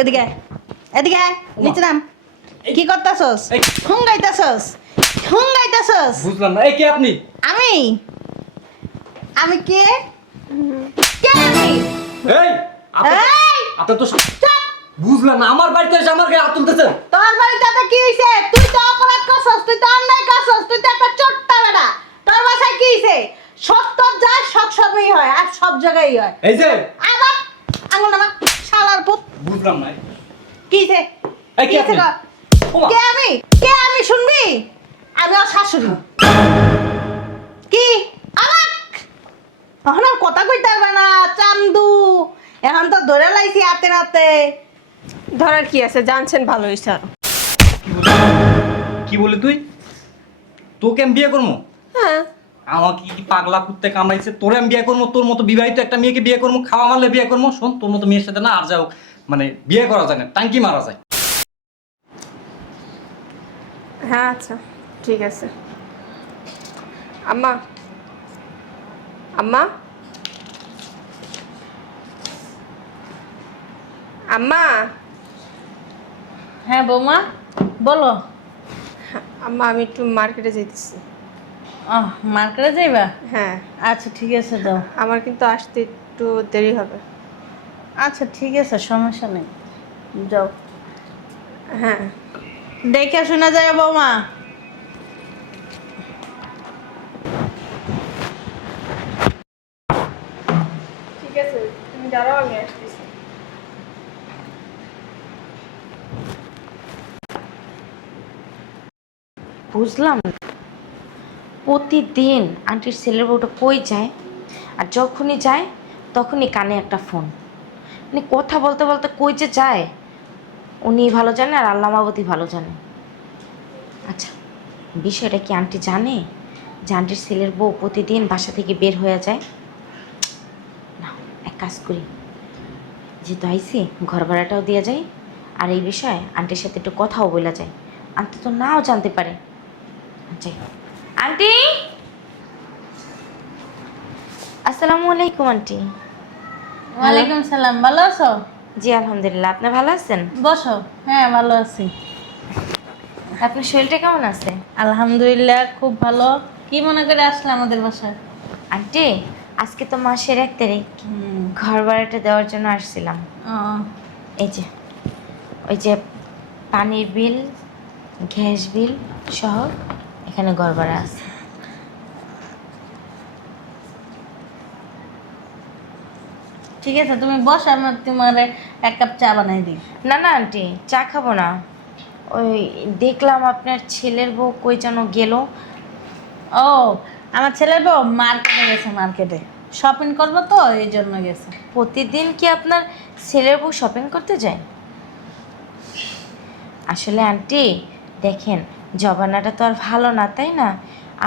এদিকে এদিকে নিচে নাম। কি করতেছস? হুঙ্গাইতেছস হুঙ্গাইতেছস। বুঝলাম না, এই কে আপনি? আমি আমি কে কে আমি? এই এই! আপনি তো বুঝলাম না, আমার বাড়িতে এসে আমার গায়ে হাত তুলতেছেন। তোর বাড়িতে কি হইছে? তুই তো অপরাধ করছস, তুই তো অন্যায় করছস, তুই তো একটা চোট্টা বেটা। তোর বাসায় কি হইছে? সত্য যা সব সবই হয় আর সব জায়গায় হয়। এই যে আবার আঙ্গুল নামা শালার পুত। বুঝলাম না। কি হইছে? এই কে আপনি? ওমা। কে আমি? কে আমি শুনবি? আমি ওর শাশুড়ি। কি? আমাক এখন আর কথা কইতে পারবে না চান্দু। এখন তো ধরে লাইছি হাতে নাতে। ধরার কি আছে, জানছেন ভালো হয়েছে আরো। কি বলি তুই? তোকে আমি বিয়ে করবো? হ্যাঁ, আমাকে কি পাগলা কুত্তে কামড়াইছে? তোরে আমি বিয়ে করবো? তোর মতো বিবাহিত একটা মেয়েকে বিয়ে করবো? খাওয়া মারলে বিয়ে করবো? শোন, তোর মতো মেয়ের সাথে না আর যাও, মানে বিয়ে করা যায় না, টাঙ্কি মারা যায়। হ্যাঁ, আচ্ছা ঠিক আছে। আম্মা, আম্মা, আম্মা, হ্যাঁ বৌমা বলো। আম্মা আমি একটু মার্কেটে যেতেছি। মার্কেটে যাইবা? হ্যাঁ, আচ্ছা ঠিক আছে যাও। আমার কিন্তু আসতে একটু দেরি হবে। আচ্ছা ঠিক আছে সমস্যা নেই, যাও। হ্যাঁ, দেখে শোনা যায় বৌমা। ঠিক আছে, তুমি দাঁড়াও, আমি আসতেছি। বুঝলাম না। প্রতিদিন আন্টির ছেলের বউটা কই যায়, আর যখনই যায় তখনই কানে একটা ফোন, মানে কথা বলতে বলতে কই যে যায় উনি ভালো জানে আর আল্লাহ মাবতী ভালো জানে। আচ্ছা, বিষয়টা কি আন্টি জানে যে আন্টির ছেলের বউ প্রতিদিন বাসা থেকে বের হয়ে যায়? না, এক কাজ করি, যেহেতু আইসি ঘর ভাড়াটাও দিয়ে যায়, আর এই বিষয়ে আন্টির সাথে একটু কথাও বলা যায়, আন্টি তো নাও জানতে পারে। যাই। আন্টি, আসসালামু আলাইকুম আন্টি। ওয়ালাইকুম সালাম, ভালো আছো? জি আলহামদুলিল্লাহ, আপনি ভালো আছেন? বসো। হ্যাঁ ভালো আছি। আপনার শরীরটা কেমন আছে? আলহামদুলিল্লাহ খুব ভালো। কি মনে করে আসলে আমাদের বাসায়? আন্টি, আজকে তো মাসের 1 তারিখ, ঘর ভাড়াটা দেওয়ার জন্য আসছিলাম। এই যে ওই যে পানির বিল, গ্যাস বিল সহ এখানে ঘর ভাড়া আছে। ঠিক আছে তুমি বসো, আমি তোমার এক কাপ চা বানাই দিই। না না আন্টি, চা খাবো না। ওই দেখলাম আপনার ছেলের বউ কই যেন গেল। ও, আমার ছেলের বউ মার্কেটে গেছে, মার্কেটে শপিং করবো তো এই জন্য গেছে। প্রতিদিন কি আপনার ছেলের বউ শপিং করতে যায়? আসলে আন্টি দেখেন, জবানাটা তো আর ভালো না, তাই না?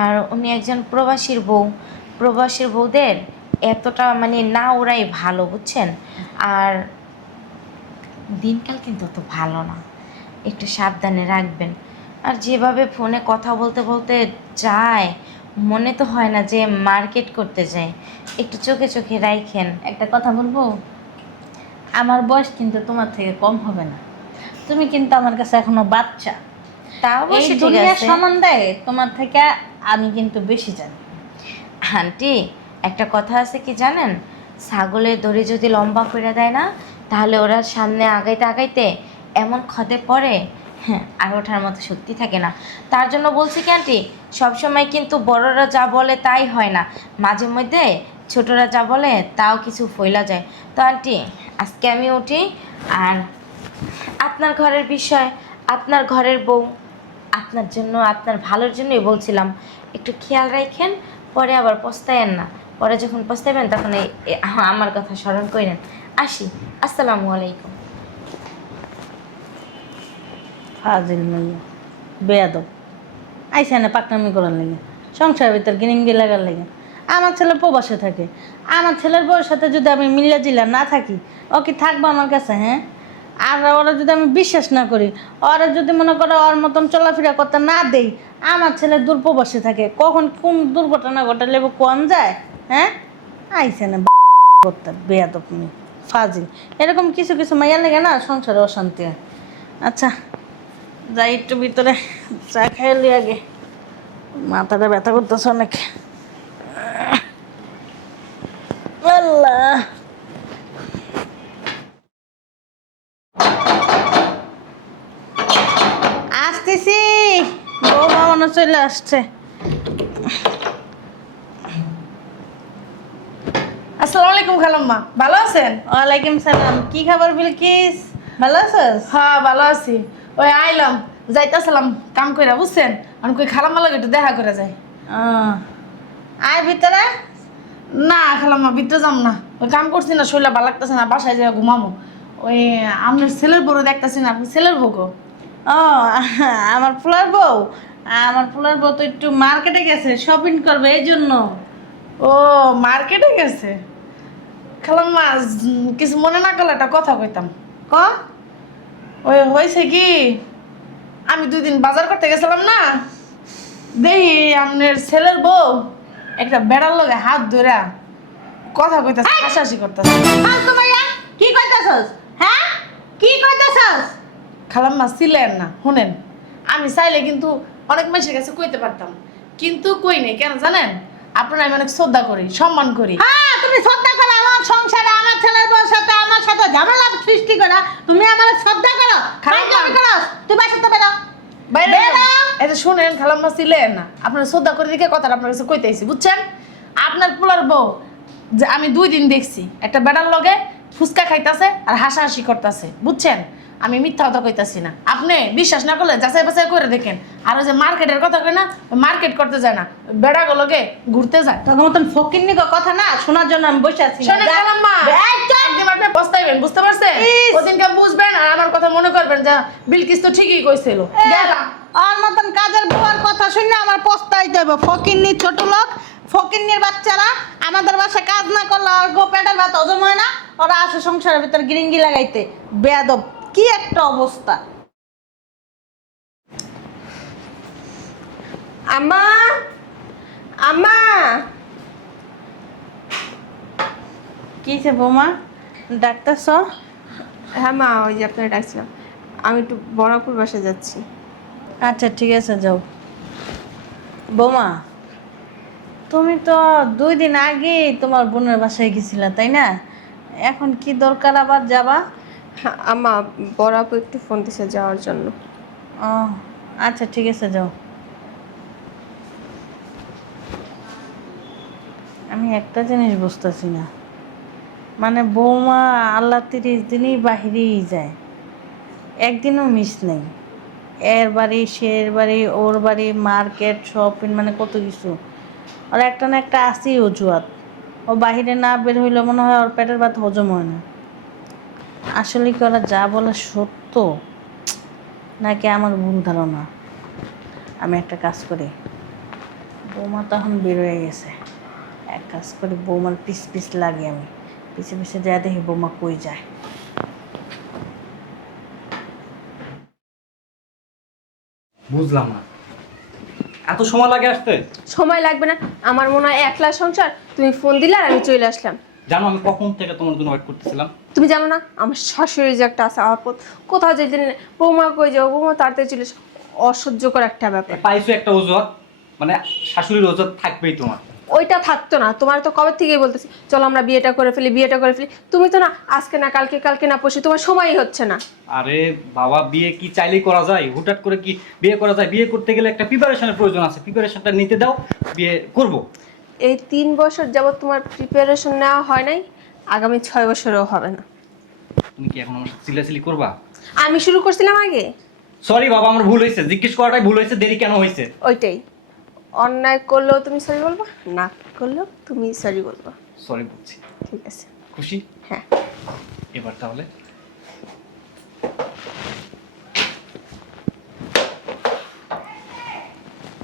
আর উনি একজন প্রবাসীর বউ, প্রবাসীর বউদের এতটা মানে না ওরাই ভালো, বুঝছেন? আর দিনকাল কিন্তু অত ভালো না, একটু সাবধানে রাখবেন। আর যেভাবে ফোনে কথা বলতে বলতে যায়, মনে তো হয় না যে মার্কেট করতে যায়, একটু চোখে চোখে রাখেন। একটা কথা বলবো, আমার বয়স কিন্তু তোমার থেকে কম হবে না। তুমি কিন্তু আমার কাছে এখনো বাচ্চা। তা এই অবশ্য ঠিক দুনিয়ার আছে সম্বন্ধে তোমার থেকে আমি কিন্তু বেশি জানি। আন্টি, একটা কথা আছে কি জানেন? ছাগলের দড়ি যদি লম্বা করে দেয় না, তাহলে ওরা সামনে আগাইতে আগাইতে এমন ক্ষতে পড়ে, হ্যাঁ, আর ওঠার মতো শক্তি থাকে না। তার জন্য বলছি কি আন্টি, সবসময় কিন্তু বড়রা যা বলে তাই হয় না, মাঝে মধ্যে ছোটরা যা বলে তাও কিছু ফইলা যায়। তো আন্টি, আজকে আমি উঠি। আর আপনার ঘরের বিষয়, আপনার ঘরের বউ, আপনার জন্য, আপনার ভালোর জন্যই বলছিলাম, একটু খেয়াল রাখেন, পরে আবার পস্তায়েন না। পরে যখন পস্তাবেন তখন আমার কথা স্মরণ করেন। আসি, আসসালামু আলাইকুম। ফাজিল মেয়ে, বেয়াদব আইসা না পাকনামি করার লেগে, সংসারের ভিতর গিনিঙ্গি লাগার লেগে। আমার ছেলে প্রবাসে থাকে, আমার ছেলের বউয়ের সাথে যদি আমি মিল্লা জিল্লা না থাকি, ও কি থাকবো আমার কাছে? হ্যাঁ, আর ওরা যদি আমি বিশ্বাস না করি, ওরা যদি মনে করো ওর মতন চলাফেরা করতে না দেই, আমার ছেলে দূর প্রবাসে থাকে, কখন কোন দুর্ঘটনা ঘটালে কোন যায়? হ্যাঁ, আইসা না করতে বেয়াদব মেয়ে। ফাজিল। এরকম কিছু কিছু মাইয়া লেগে না সংসারে অশান্তি হয়। আচ্ছা যাই একটু ভিতরে চা খাইলি আগে, মাথাটা ব্যথা করতেছে অনেক। আল্লাহ, আসতেছি, বৌমা মনে চলে আসছে। আসসালামু আলাইকুম খালাম্মা, ভালো আছেন? ওয়ালাইকুম সালাম। কি খবর বিলকিস, ভালো আছিস? হ্যাঁ ভালো আছি। ওই আইলাম, যাইতাছিলাম কাম কইরা, বুঝছেন? আমি কই খালাম্মা লাগে একটু দেখা করে যাই। আয় ভিতরে। না খালাম্মা, ভিতরে যাম না, ওই কাম করছি না, শরীরটা ভালো লাগতেছে না, বাসায় যাই ঘুমামো। ওই আপনার ছেলের বড় দেখতেছি না, আপনি ছেলের বউ গো? ও আমার ফুলার বউ, আমার ফুলার বউ তো একটু মার্কেটে গেছে, শপিং করবে এই জন্য। ও মার্কেটে গেছে। খালাম্মা কিছু মনে না করলে একটা কথা কইতাম। ক। ওই হয়েছে কি, আমি 2 দিন বাজার করতে গেছিলাম না, দেখি আপনার ছেলের বউ একটা বেড়ার লগে হাত ধরে কথা কইতাছে, হাসাহাসি করতেছে। ফালতু মাইয়া, কি কইতাছস? হ্যাঁ, কি কইতাছস? খালাম্মা ছিলেন না, শুনেন, আমি চাইলে কিন্তু অনেক মানুষের কাছে কইতে পারতাম, কিন্তু কই নাই। কেন জানেন? আপনারা আমি অনেক শ্রদ্ধা করি, সম্মান করি। হ্যাঁ, তুমি শ্রদ্ধা করো আমার সংসারে, আমার ছেলের বউর সাথে, আমার সাথে ঝামেলা সৃষ্টি করো। তুমি আমার শ্রদ্ধা করো, খারাপ ফাইজলামি করো। তুই বাসাতে বেরো। বাইরে বেরো। এই যে শুনেন, খালাম্মা ছিলেন না, আপনারা শ্রদ্ধা করে দিকে কথাটা আপনার কাছে কইতে আইছি, বুঝছেন? আপনার পোলার বউ যে আমি 2 দিন দেখছি একটা বেড়ার লগে ফুচকা খাইতাছে আর হাসাহাসি করতেছে, বুঝছেন? আমি মিথ্যা কথা কইতাছি না, আপনি বিশ্বাস না করলে যাচাই বাছাই করে দেখেন। আর ওই যে মার্কেটের কথা কই না, মার্কেট করতে যায় না, বেড়াগুলোকে ঘুরতে যায়। তোর মতন ফকিন্নি কথা না শোনার জন্য আমি বসে আছি। শোনেন খালাম্মা, এই চুপ! একদিন আপনি পস্তাইবেন, বুঝতে পারছেন? ইস! ওদিনকে বুঝবেন আর আমার কথা মনে করবেন যে বিলকিস তো ঠিকই কইছিল। গেলাম। আর মতন কাজের বুয়ার কথা শুনে আমার পস্তাই দেবে। ফকিন্নি ছোট লোক, ফকিন্নির বাচ্চারা আমাদের বাসায় কাজ না করলে আর গো পেটের ভাত হজম হয় না, ওরা আসে সংসারের ভিতর গিরিঙ্গি লাগাইতে। বেয়াদব, কি একটা অবস্থা। আম্মা, আম্মা, কিছে বৌমা, ডাক্তারছ? হ্যাঁ মা, ওই যে আপনারা ডাকছিলাম, আমি একটু বড়াপুর বাসায় যাচ্ছি। আচ্ছা ঠিক আছে, যাও। বৌমা, তুমি তো 2 দিন আগে তোমার বোনের বাসায় গেছিলা, তাই না? এখন কি দরকার আবার যাবা? হ্যাঁ আম্মা, বড়াপু একটু ফোন দিছে যাওয়ার জন্য। ও আচ্ছা ঠিক আছে, যাও। আমি একটা জিনিস বুঝতেছি না, মানে বৌমা আল্লাহ 30 দিনই বাহিরেই যায়, একদিনও মিস নেই। এর বাড়ি, সের বাড়ি, ওর বাড়ি, মার্কেট, শপিং, মানে কত কিছু। আর একটা না একটা আসেই অজুহাত। ও বাহিরে না বের হইলে মনে হয় ওর পেটের ভাত হজম হয় না। আসলে কি ওরা যা বলে সত্য, নাকি আমার ভুল ধারণা? আমি একটা কাজ করি, বৌমা তখন বের হয়ে গেছে, এক কাজ করি, বৌমার পিস পিস লাগে, আমি পিছে পিছে যা দেখি বৌমা কই যায়। বুঝলাম না, এত সময় লাগে আসতে? সময় লাগবে না, আমার মনে হয় একলা সংসার। তুমি ফোন দিলে আর আমি চলে আসলাম। জানো আমি কখন থেকে তোমার জন্য ওয়েট করতেছিলাম? তুমি জানো না আমার শাশুড়ি যে একটা আছে আপদ, কোথাও যেতে নেই, বৌমা কই যাও, বৌমা তাড়াতাড়ি চলে এসো। অসহ্যকর একটা ব্যাপার। পাইছো একটা অজুহাত, মানে শাশুড়ির অজুহাত থাকবেই তোমার। ওইটা থাকতো না, তোমার তো কবে থেকেই বলতেছি চলো আমরা বিয়েটা করে ফেলি, বিয়েটা করে ফেলি। তুমি তো না আজকে না কালকে, কালকে না পরশু, তোমার সময়ই হচ্ছে না। আরে বাবা, বিয়ে কি চাইলেই করা যায়? হুটহাট করে কি বিয়ে করা যায়? বিয়ে করতে গেলে একটা প্রিপারেশনের প্রয়োজন আছে, প্রিপারেশনটা নিতে দাও, বিয়ে করব। এই 3 বছর যাবত তোমার প্রিপারেশন নেওয়া হয় নাই, আগামী 6 বছরেও হবে না। তুমি কি এখন আমার সাথে চিল্লাচিল্লি করবা? আমি শুরু করছিলাম আগে। সরি বাবা, আমার ভুল হয়েছে, জিজ্ঞেস করাটাই ভুল হয়েছে, দেরি কেন হয়েছে? ওইটাই, অন্যায় করলেও তুমি সরি বলবা, না করলেও তুমি সরি বলবা। সরি বলছি। ঠিক আছে? খুশি? হ্যাঁ। এবার তাহলে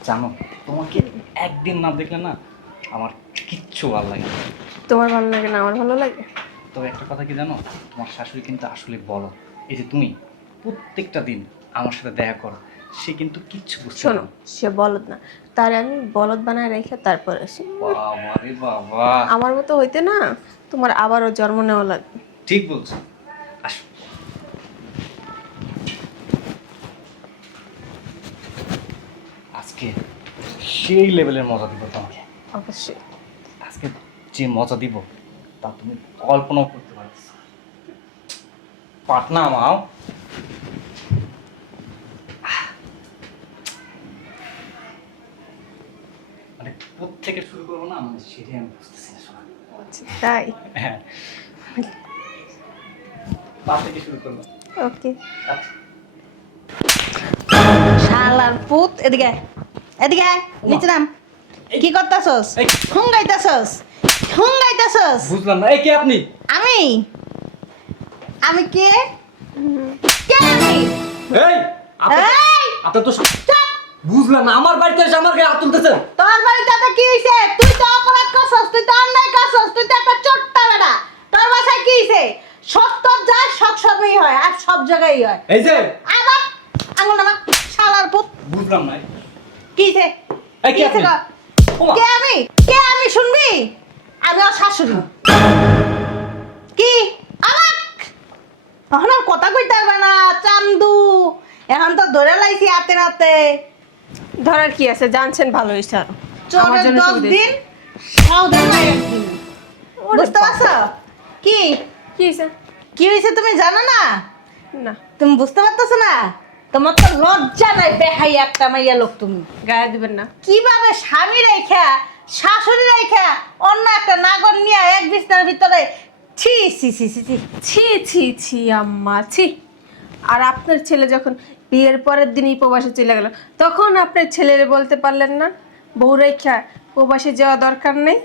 জানো, তোমাকে একদিন না দেখলে না আমার কিচ্ছু ভালো লাগে না। তোমার ভালো লাগে না, আমার ভালো লাগে। তবে একটা কথা কি জানো, তোমার শাশুড়ি কিন্তু আসলে বলো, এই যে তুমি প্রত্যেকটা দিন আমার সাথে দেখা করো, সে কিন্তু কিচ্ছু বুঝতে শোনো, সে বলদ না, তার আমি বলদ বানায় রেখে তারপর আসি। বাবা রে বাবা। আমার মতো হইতে না তোমার আবারও জন্ম নেওয়া লাগবে। ঠিক বলছো। আসো। আজকে সেই লেভেলের মজা দিব তোমাকে। অবশ্যই। আজকে যে মজা দিব তা তুমি কল্পনাও করতে পারছো না। পাটনা মাও। মানে কোত্থেকে শুরু করবো না মানে সেটাই আমি বুঝতেছি না শোনা। আচ্ছা, তাই? হ্যাঁ, পা থেকে শুরু করবো। ওকে। আচ্ছা। শালার পুত, এদিকে আয়। এদিকে আয়, নিচে নাম। কি করতাছস? এই। হুঙ্গাইতাছস? হুঙ্গাইতাছস? বুঝলাম না, এই কে আপনি? আমি আমি কে? কে আমি? এই আপনি এই! আপনার তো বুঝলাম না, আমার বাড়িতে এসে আমার গায়ে হাত তুলতেছেন। তোর বাড়িতে তো কি হইছে? তুই তো অপরাধ করছস, তুই তো অন্যায় করছস, তুই তো একটা চোট্টা বেটা। তোর বাসায় কি হইছে? সত্য যা সব সময়ই হয় আর সব জায়গায়ই হয়। এই যে আবার আঙুল নামা, শালার পুত। বুঝলাম না। কি হইছে? এই কে কি হইছে আপনি? গো? ওমা। কে আমি? কে আমি শুনবি? আমি ওর শাশুড়ি। কি? আমাক? এখন আর কথা কইতে পারবে না, চান্দু। এখন তো ধরে লাইছি হাতে নাতে। ধরার কি আছে, জানছেন ভালো হয়েছে আরো। আমার চোরের জন্য 10 সুবিধা দিন, সাউদের নাই একদিন। ওরে বুঝতে পারছো? কি? কি হয়েছে? কি হয়েছে তুমি জানো না? না, তুমি বুঝতে পারতেছো না? তোমার তো লজ্জা নাই, বেহাই একটা মাইয়া লোক তুমি। গায়ে দিবেন না। কিভাবে স্বামী রেখা, শাশুড়ি রেখা, অন্য একটা নাগর নিয়ে এক বিছনার ভিতরে ছি ছি ছি ছি ছি। ছি ছি ছি আম্মা, ছি। আর আপনার ছেলে যখন বিয়ের পরের দিনই প্রবাসে চলে গেল, তখন আপনার ছেলেরে বলতে পারলেন না বউ রেখা প্রবাসে যাওয়া দরকার নেই?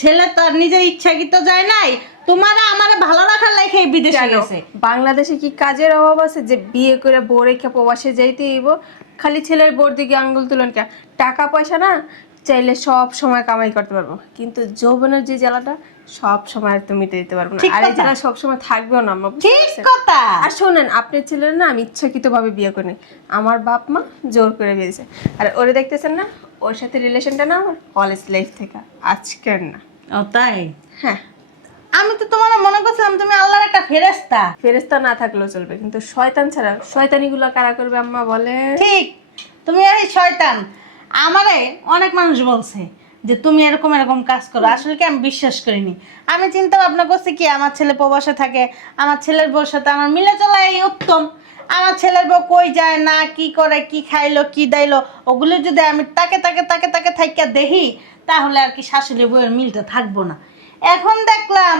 ছেলে তো আর নিজের ইচ্ছাকৃত যায় নাই, তোমারা আমারে ভালো রাখার লেখে বিদেশে কেন? গেছে। বাংলাদেশে কি কাজের অভাব আছে যে বিয়ে করে বউ রেখা প্রবাসে যাইতে হইব? খালি ছেলের বোর দিকে আঙ্গুল তুলেন কে? টাকা পয়সা না চাইলে সব সময় কামাই করতে পারবো, কিন্তু যৌবনের যে জ্বালাটা সব সময় আর তুমি দিতে পারবো না। ঠিক আর এই কথা। জ্বালা সব সময় থাকবেও না আম্মা, বুঝতে ঠিক পারছেন? কথা। আর শোনেন, আপনার ছেলের না আমি ইচ্ছাকৃতভাবে বিয়ে করিনি, আমার বাপ মা জোর করে বিয়ে দিয়েছে। আর ওরে দেখতেছেন না, ওর সাথে রিলেশনটা না আমার কলেজ লাইফ থেকে, আজকের না। ও তাই? হ্যাঁ, আমি তো তোমার মনে করছিলাম তুমি আল্লাহর একটা ফেরেশতা। ফেরেশতা না থাকলেও চলবে, কিন্তু শয়তান ছাড়া শয়তানিগুলো কারা করবে আম্মা বলে? ঠিক, তুমি এই শয়তান। আমারে অনেক মানুষ বলছে যে তুমি এরকম এরকম কাজ করো, আসলে কি আমি বিশ্বাস করিনি। আমি চিন্তা ভাবনা করছি কি আমার ছেলে প্রবাসে থাকে, আমার ছেলের বউর সাথে আমার মিলে চলা এই উত্তম। আমার ছেলের বউ কই যায় না, কি করে, কি খাইলো, কি দাইলো, ওগুলো যদি আমি তাকে তাকে তাকে তাকে থাইকা দেখি, তাহলে আর কি শাশুড়ি বউয়ের মিলটা থাকবো না। এখন দেখলাম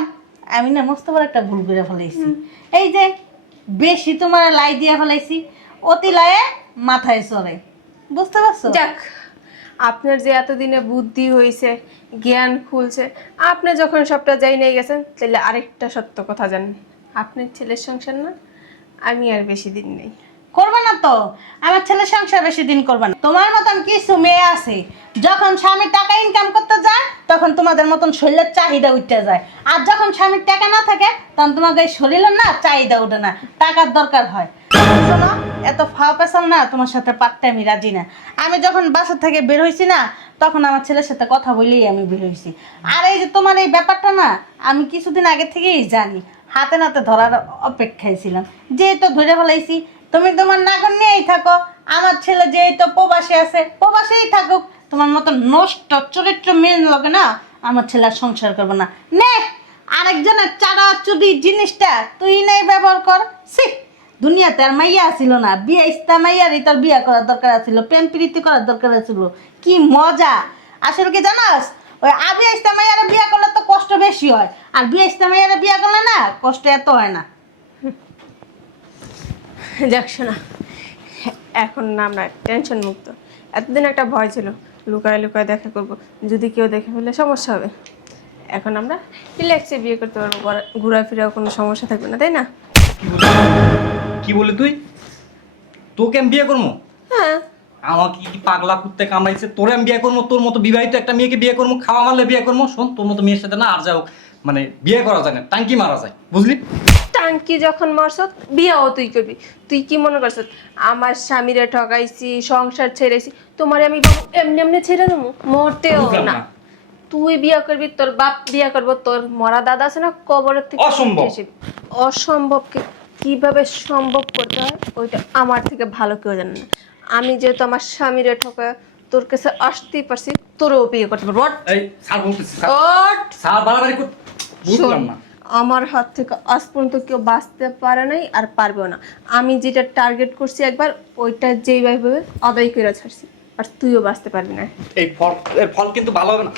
আমি না মস্ত বড় একটা ভুল করে ফেলাইছি। এই যে বেশি তোমার লাই দিয়ে ফেলাইছি, অতি লায়ে মাথায় চড়ে। বুঝতে পারছো? যাক, আপনার যে এতদিনে বুদ্ধি হয়েছে, জ্ঞান খুলছে, আপনি যখন সবটা যাই নিয়ে গেছেন, তাহলে আরেকটা সত্য কথা জানেন, আপনার ছেলের সংসার না আমি আর বেশি দিন নেই। করবে না তো, আমার ছেলে সংসার বেশি দিন করবে না। তোমার মতন কিছু মেয়ে আছে, যখন স্বামী টাকা ইনকাম করতে যায় তখন তোমাদের মতন শরীরের চাহিদা উঠতে যায়, আর যখন স্বামীর টাকা না থাকে তখন তোমাকে এই শরীরের না চাহিদা উঠে না, টাকার দরকার হয়। শোনো, এত ফাও পেছাল না তোমার সাথে পারতে আমি রাজি না। আমি যখন বাসা থেকে বের হয়েছি না, তখন আমার ছেলের সাথে কথা বলেই আমি বের হয়েছি। আর এই যে তোমার এই ব্যাপারটা না আমি কিছুদিন আগে থেকেই জানি, হাতে নাতে ধরার অপেক্ষায় ছিলাম। যেহেতু ধরে ফেলাইছি, তুমি তোমার নাগর নিয়েই থাকো, আমার ছেলে যেহেতু প্রবাসে আছে প্রবাসেই থাকুক। তোমার মতো নষ্ট চরিত্র মেয়ে লগে না আমার ছেলে আর সংসার করবে না। নে, আরেকজনের চারা চুরি জিনিসটা তুই নেই ব্যবহার কর। সি, দুনিয়াতে আর মাইয়া ছিল না, বিয়ে ইস্তা মাইয়ারই তোর বিয়ে করার দরকার ছিল, প্রেম প্রীতি করার দরকার ছিল। কি মজা! আসলে কি জানাস, ওই আবি ইস্তা মাইয়ারে বিয়ে করলে তো কষ্ট বেশি হয়, আর বিয়ে ইস্তা মাইয়ারে বিয়ে করলে না কষ্ট এত হয় না। যাক শোনা, এখন না আমরা টেনশন মুক্ত। এতদিন একটা ভয় ছিল, লুকায় লুকায় দেখা করব, যদি কেউ দেখে ফেলে সমস্যা হবে। এখন আমরা রিল্যাক্সে বিয়ে করতে পারবো, ঘোরাফেরাও কোনো সমস্যা থাকবে না, তাই না? কি বলি তুই? তোকে আমি বিয়ে করবো? হ্যাঁ। আমাকে কি পাগলা কুত্তে কামড়াইছে? তোরে আমি বিয়ে করবো? তোর মতো বিবাহিত একটা মেয়েকে বিয়ে করবো, খাওয়া মারলে বিয়ে করবো? শোন, তোর মতো মেয়ের সাথে না আর যাও মানে বিয়ে করা যায় না, টাঙ্কি মারা যায়, বুঝলি? টাঙ্কি যখন মারছ বিয়াও তুই করবি। তুই কি মনে করছ আমার স্বামীরে ঠকাইছি, সংসার ছেড়েছি, তোমারে আমি বাবু এমনি এমনি ছেড়ে দেবো? মরতেও বুঝলাম না। না। তুই বিয়ে করবি, তোর বাপ বিয়ে করবো, তোর মরা দাদা আছে না কবরের থেকে অসম্ভব। উঠে আসবে। অসম্ভবকে কিভাবে সম্ভব করতে হয় ওইটা আমার থেকে ভালো কেউ জানে না। আমি যেহেতু আমার স্বামীরে ঠকা তোর কাছে আসতেই পারছি, তোরও বিয়ে করতে পারবো। ওঠ, এই স্যার বলতেছি স্যার। ওঠ। স্যার বাড়াবাড়ি কর, বুঝলাম শোন, না। আমার হাত থেকে আজ পর্যন্ত কেউ বাঁচতে পারে নাই আর পারবেও না। আমি যেটা টার্গেট করছি একবার, ওইটা যেইভাবে আদায় করে ছাড়ছি, আর তুইও বাঁচতে পারবি না। এই ফল, এর ফল কিন্তু ভালো হবে না।